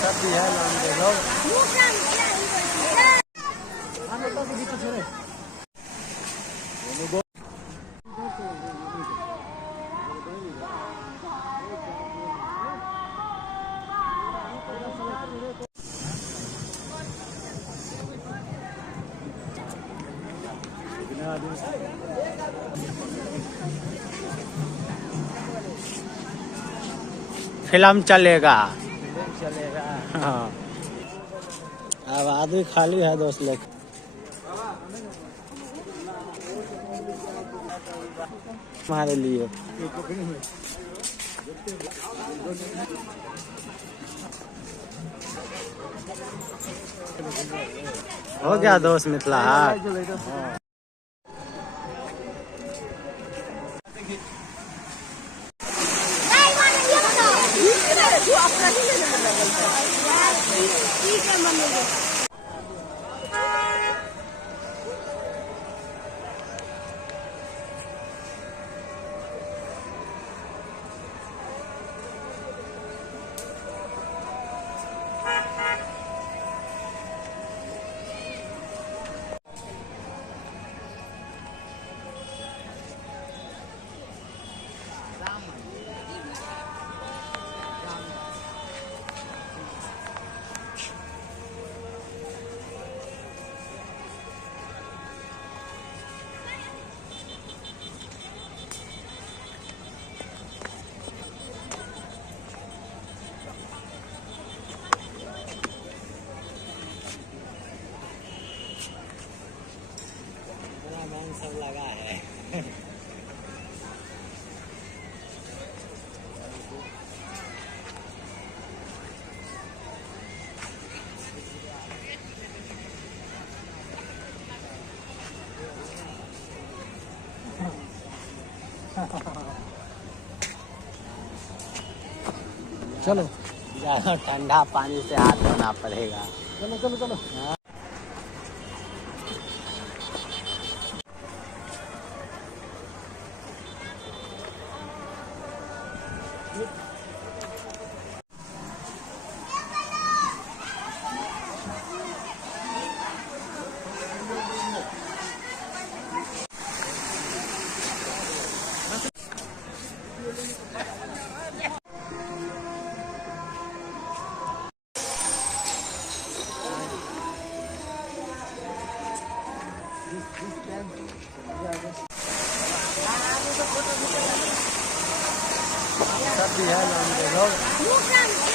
सब भी है नाम दे लो फिल्म चलेगा। हाँ अब आदमी खाली है दोस्त लोग। हमारे लिए हो गया दोस्त मिथिला हाट। सब लगा है। चलो ज्यादा ठंडा पानी से हाथ धोना पड़ेगा। चलो चलो चलो। सब भी है नाम दे लो।